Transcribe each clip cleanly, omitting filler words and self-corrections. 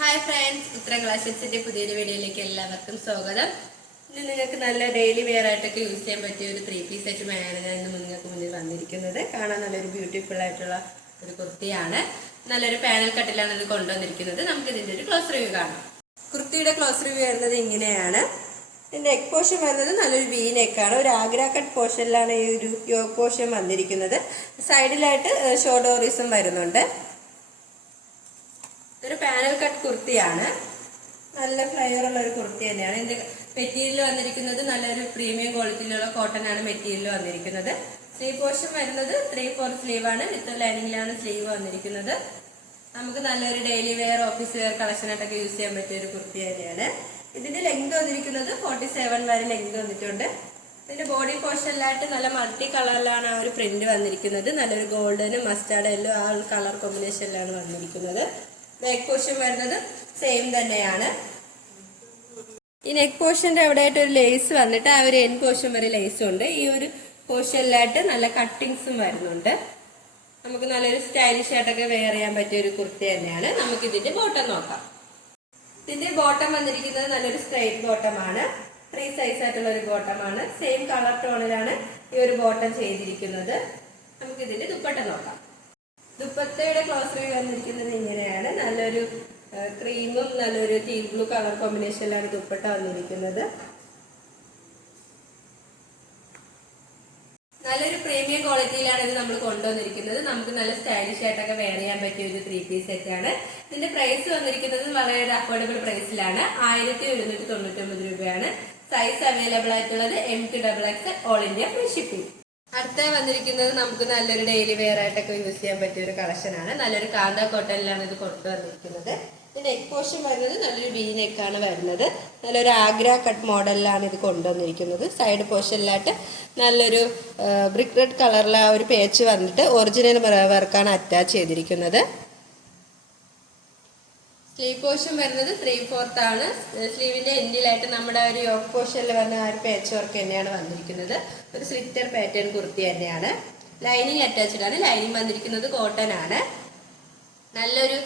Hi friends, ഉത്തരം കളക്ഷൻസിന്റെ പുതിയൊരു വീഡിയോയിലേക്ക് എല്ലാവർക്കും സ്വാഗതം. ഇന്ന് നിങ്ങൾക്ക് നല്ല ഡെയിലി വെയർ ആയിട്ടൊക്കെ യൂസ് ചെയ്യാൻ പറ്റിയ ഒരു 3 പീസ് സെറ്റുമായാണ് ഞാൻ ഇന്ന് നിങ്ങൾക്ക് മുന്നിൽ വന്നിരിക്കുന്നത്. കാണാൻ നല്ലൊരു ബ്യൂട്ടിഫുൾ ആയിട്ടുള്ള ഒരു കുർത്തിയാണ്. നല്ലൊരു പാനൽ കട്ടിലാണ് ഇത് കൊണ്ടുവന്നിരിക്കുന്നത്. നമുക്ക് ഇതിന്റെ ഒരു ക്ലോസ് റിവ്യൂ കാണാം. കുർത്തിയുടെ ക്ലോസ് റിവ്യൂ വരുന്നത് ഇങ്ങനെയാണ്. ഇതിന്റെ നെക്ക് പോർഷൻ വരുന്നത് നല്ലൊരു വി നെക്കാണ്. ഒരു ആഗ്ര കട്ട് പോർഷനിലാണ് ഈ ഒരു യോക്ക് പോർഷൻ വന്നിരിക്കുന്നത്. സൈഡിലായിട്ട് ഷോൾഡോറീസും വരുന്നുണ്ട്. ഇതൊരു പാനൽ കട്ട് കുർത്തിയാണ്. നല്ല ഫ്ലയർ ഉള്ള ഒരു കുർത്തി തന്നെയാണ്. ഇതിന്റെ മെറ്റീരിയൽ വന്നിരിക്കുന്നത് നല്ലൊരു പ്രീമിയം ക്വാളിറ്റിയിലുള്ള കോട്ടൺ ആണ് മെറ്റീരിയൽ വന്നിരിക്കുന്നത്. സ്ലീവ് പോർഷൻ വരുന്നത് 3/4 സ്ലീവ് ആണ്. വിത്ത് ലൈനിങ്ങിലാണ് സ്ലീവ് വന്നിരിക്കുന്നത്. നമുക്ക് നല്ലൊരു daily wear office wear collection ആയിട്ടൊക്കെ യൂസ് ചെയ്യാൻ പറ്റിയ ഒരു കുർത്തി തന്നെയാണ്. ഇതിന്റെ ലെങ്ത് വന്നിരിക്കുന്നത് 47 വരെ ലെങ്ത് വന്നിട്ടുണ്ട്. ഇതിന്റെ ബോഡി പോർഷനിലായിട്ട് നല്ല മൾട്ടി കളറിലാണ് ആ ഒരു പ്രിന്റ് വന്നിരിക്കുന്നത്. നല്ലൊരു ഗോൾഡനും മസ്റ്റാർഡ് യെല്ലോ ആ കളർ കോമ്പിനേഷനിലാണ് വന്നിരിക്കുന്നത്. നെക്ക് പോർഷൻ വരുന്നത് സെയിം തന്നെയാണ്. ഈ നെക്ക് പോർഷന്റെ അവിടെ ആയിട്ട് ഒരു ലേസ് വന്നിട്ട് ആ ഒരു എൻ പോർഷൻ വരെ ലേസും ഉണ്ട്. ഈ ഒരു പോർഷനിലായിട്ട് നല്ല കട്ടിങ്സും വരുന്നുണ്ട്. നമുക്ക് നല്ലൊരു സ്റ്റൈലിഷ് ആയിട്ടൊക്കെ വെയർ ചെയ്യാൻ പറ്റിയ ഒരു കുർത്തി തന്നെയാണ്. നമുക്ക് ഇതിന്റെ ബോട്ടം നോക്കാം. ഇതിന്റെ ബോട്ടം വന്നിരിക്കുന്നത് നല്ലൊരു സ്ട്രൈറ്റ് ബോട്ടമാണ്. 3 സൈസ് ആയിട്ടുള്ള ഒരു ബോട്ടമാണ്. സെയിം കളർ ടോണിലാണ് ഈ ഒരു ബോട്ടം ചെയ്തിരിക്കുന്നത്. നമുക്ക് ഇതിന്റെ ദുപ്പട്ട നോക്കാം. ദുപ്പട്ടയുടെ ക്ലോസ് റിവ്യൂ വന്നിരിക്കുന്നത് ഇങ്ങനെയാണ്. നല്ലൊരു ക്രീമും നല്ലൊരു ടീൽ ബ്ലൂ കളർ കോമ്പിനേഷനിലാണ് ദുപ്പട്ട വന്നിരിക്കുന്നത്. നല്ലൊരു പ്രീമിയം ക്വാളിറ്റിയിലാണ് ഇത് നമ്മൾ കൊണ്ടുവന്നിരിക്കുന്നത്. നമുക്ക് നല്ല സ്റ്റൈലിഷ് ആയിട്ടൊക്കെ വെയർ ചെയ്യാൻ പറ്റിയ ഒരു 3 പീസ് സെറ്റ് ആണ്. ഇതിന്റെ പ്രൈസ് വന്നിരിക്കുന്നത് വളരെ അഫോർഡബിൾ പ്രൈസിലാണ്. 1199 രൂപയാണ്. സൈസ് അവൈലബിൾ ആയിട്ടുള്ളത് M to XXL all India free shipping. അടുത്ത വന്നിരിക്കുന്നത് നമുക്ക് നല്ലൊരു ഡെയിലി വെയർ ആയിട്ടൊക്കെ യൂസ് ചെയ്യാൻ പറ്റിയ ഒരു കളക്ഷൻ ആണ്. നല്ലൊരു കാന്ത കോട്ടണിലാണ് ഇത് കൊണ്ടുവന്നിരിക്കുന്നത്. നെക്ക് പോർഷൻ വരുന്നത് നല്ലൊരു വി നെക്കാണ് വരുന്നത്. നല്ലൊരു ആഗ്ര കട്ട് മോഡലിലാണ് ഇത് കൊണ്ടുവന്നിരിക്കുന്നത്. സൈഡ് പോർഷനിലായിട്ട് നല്ലൊരു ബ്രിക്ക് റെഡ് കളറിലെ ആ ഒരു പേച്ച് വന്നിട്ട് ഒറിജിനൽ വർക്കാണ് അറ്റാച്ച് ചെയ്തിരിക്കുന്നത്. സ്ലീവ് പോർഷൻ വരുന്നത് 3/4 ആണ്. സ്ലീവിന്റെ എൻഡിലായിട്ട് നമ്മുടെ ഒരു യോക്ക് പോർഷനിൽ വന്ന ആ ഒരു പേച്ച് വർക്ക് തന്നെയാണ് വന്നിരിക്കുന്നത്. ഒരു സ്ലിറ്റർ പാറ്റേൺ കുർത്തി തന്നെയാണ്. ലൈനിങ് അറ്റാച്ച്ഡ് ആണ്. ലൈനിങ് വന്നിരിക്കുന്നത് കോട്ടൺ ആണ്. നല്ലൊരു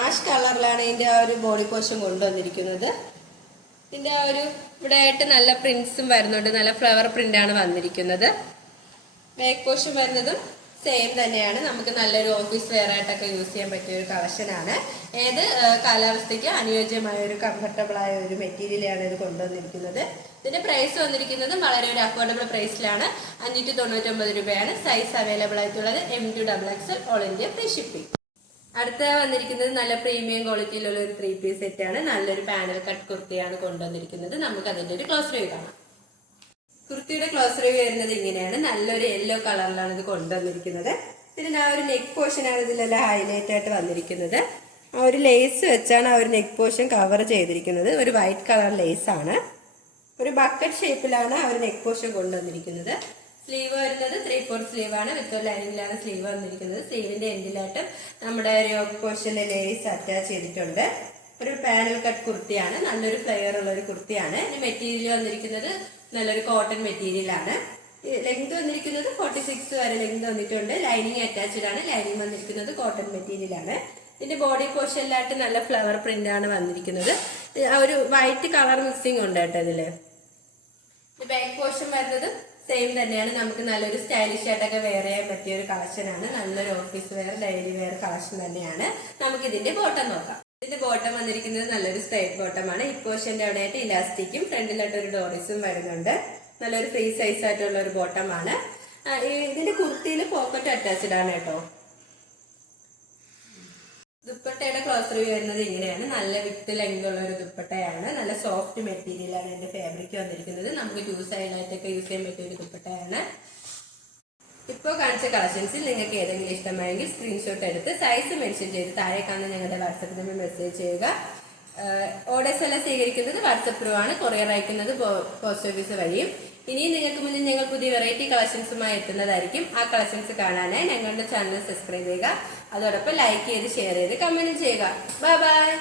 ആഷ് കളറിലാണ് ഇതിന്റെ ആ ഒരു ബോഡി പോർഷൻ കൊണ്ടുവന്നിരിക്കുന്നത്. ഇതിന്റെ ആ ഒരു ഇവിടെ ആയിട്ട് നല്ല പ്രിന്റ്സും വരുന്നുണ്ട്. നല്ല ഫ്ലവർ പ്രിന്റ് ആണ് വന്നിരിക്കുന്നത്. ബാക്ക് പോർഷൻ വരുന്നതും സെയിം തന്നെയാണ്. നമുക്ക് നല്ലൊരു ഓഫീസ് വെയർ ആയിട്ടൊക്കെ യൂസ് ചെയ്യാൻ പറ്റിയ ഒരു കളക്ഷൻ ആണ്. ഏത് കാലാവസ്ഥയ്ക്ക് അനുയോജ്യമായ ഒരു കംഫർട്ടബിൾ ആയ ഒരു മെറ്റീരിയലാണ് ഇത് കൊണ്ടുവന്നിരിക്കുന്നത്. ഇതിന്റെ പ്രൈസ് വന്നിരിക്കുന്നത് വളരെ ഒരു അഫോർഡബിൾ പ്രൈസിലാണ്. 599 രൂപയാണ്. സൈസ് അവൈലബിൾ ആയിട്ടുള്ളത് M to XXL all India free shipping. അടുത്ത വന്നിരിക്കുന്നത് നല്ല പ്രീമിയം ക്വാളിറ്റിയിലുള്ള ഒരു 3 പീസ് സെറ്റ് ആണ്. നല്ലൊരു പാനൽ കട്ട് കുർത്തിയാണ് കൊണ്ടുവന്നിരിക്കുന്നത്. നമുക്ക് അതിന്റെ ഒരു ക്ലോസ് റിവ്യൂ കാണാം. കുർത്തിയുടെ ക്ലോസ് റിവ്യൂ വരുന്നത് ഇങ്ങനെയാണ്. നല്ലൊരു യെല്ലോ കളറിലാണ് ഇത് കൊണ്ടുവന്നിരിക്കുന്നത്. ഇതിന് ആ ഒരു നെക്ക് പോർഷനാണ് ഇതിലെല്ലാം ഹൈലൈറ്റ് ആയിട്ട് വന്നിരിക്കുന്നത്. ആ ഒരു ലേസ് വെച്ചാണ് ആ ഒരു നെക്ക് പോർഷൻ കവർ ചെയ്തിരിക്കുന്നത്. ഒരു വൈറ്റ് കളർ ലേസ് ആണ്. ഒരു ബക്കറ്റ് ഷേപ്പിലാണ് ആ ഒരു നെക്ക് പോർഷൻ കൊണ്ടുവന്നിരിക്കുന്നത്. സ്ലീവ് വരുന്നത് 3/4 സ്ലീവ് ആണ്. വിത്ത് ലൈനിങ്ങിലാണ് സ്ലീവ് വന്നിരിക്കുന്നത്. സ്ലീവിന്റെ എൻഡിലായിട്ട് നമ്മുടെ ഒരു യോക്ക് പോർഷനിലെ ലേസ് അറ്റാച്ച് ചെയ്തിട്ടുണ്ട്. ഒരു പാനൽ കട്ട് കുർത്തിയാണ്. നല്ലൊരു ഫ്ലെയർ ഉള്ള ഒരു കുർത്തിയാണ്. ഇതിന് മെറ്റീരിയൽ വന്നിരിക്കുന്നത് നല്ലൊരു കോട്ടൺ മെറ്റീരിയൽ ആണ്. ലെങ്ത് വന്നിരിക്കുന്നത് 46 വരെ ലെങ്ത് വന്നിട്ടുണ്ട്. ലൈനിങ് അറ്റാച്ച്ഡ് ആണ്. ലൈനിങ് വന്നിരിക്കുന്നത് കോട്ടൺ മെറ്റീരിയൽ ആണ്. ഇതിന്റെ ബോഡി പോർഷനിലായിട്ട് നല്ല ഫ്ലവർ പ്രിന്റ് ആണ് വന്നിരിക്കുന്നത്. ഒരു വൈറ്റ് കളർ മിക്സിംഗ് ഉണ്ട് കേട്ടോ ഇതില്. ബാക്ക് പോർഷൻ വരുന്നത് സെയിം തന്നെയാണ്. നമുക്ക് നല്ലൊരു സ്റ്റൈലിഷ് ആയിട്ടൊക്കെ വെയർ ചെയ്യാൻ പറ്റിയ ഒരു കളക്ഷൻ ആണ്. നല്ലൊരു office wear daily wear collection തന്നെയാണ്. നമുക്ക് ഇതിന്റെ ബോട്ടം നോക്കാം. ഇതിന്റെ ബോട്ടം വന്നിരിക്കുന്നത് നല്ലൊരു സ്ട്രൈറ്റ് ബോട്ടമാണ്. ഈ പോർഷന്റെ അവിടെ ആയിട്ട് ഇലാസ്റ്റിക്കും ഫ്രണ്ടിലായിട്ട് ഒരു ഡോറീസും വരുന്നുണ്ട്. നല്ലൊരു ഫ്രീ സൈസ് ആയിട്ടുള്ള ഒരു ബോട്ടമാണ്. ഇതിന്റെ കുർത്തിയിൽ പോക്കറ്റ് അറ്റാച്ച്ഡ് ആണ് കേട്ടോ. ദുപ്പട്ടയുടെ ക്ലോസ് റിവ്യൂ വരുന്നത് ഇങ്ങനെയാണ്. നല്ല വിത്ത് ലെങ്ത് ഉള്ള ഒരു ദുപ്പട്ടയാണ്. നല്ല സോഫ്റ്റ് മെറ്റീരിയലാണ് ഇതിന്റെ ഫാബ്രിക് വന്നിരിക്കുന്നത്. നമുക്ക് 2 സൈഡിലായിട്ടൊക്കെ യൂസ് ചെയ്യാൻ പറ്റിയ ഒരു ദുപ്പട്ടയാണ്. ഇപ്പോൾ കാണിച്ച കളക്ഷൻസിൽ നിങ്ങൾക്ക് ഏതെങ്കിലും ഇഷ്ടമായെങ്കിൽ സ്ക്രീൻഷോട്ട് എടുത്ത് സൈസ് മെൻഷൻ ചെയ്ത് താഴെ കാണുന്ന ഞങ്ങളുടെ വാട്സപ്പ് നമ്പർ മെസ്സേജ് ചെയ്യുക. ഓർഡേഴ്സ് എല്ലാം സ്വീകരിക്കുന്നത് വാട്സപ്പ് ത്രൂ ആണ്. കൊറിയർ അയക്കുന്നത് പോസ്റ്റ് ഓഫീസ് വഴിയും. ഇനിയും നിങ്ങൾക്ക് മുന്നിൽ ഞങ്ങൾ പുതിയ വെറൈറ്റി കളക്ഷൻസുമായി എത്തുന്നതായിരിക്കും. ആ കളക്ഷൻസ് കാണാനായി ഞങ്ങളുടെ ചാനൽ സബ്സ്ക്രൈബ് ചെയ്യുക. അതോടൊപ്പം ലൈക്ക് ചെയ്ത് ഷെയർ ചെയ്ത് കമന്റ് ചെയ്യുക. Bye bye.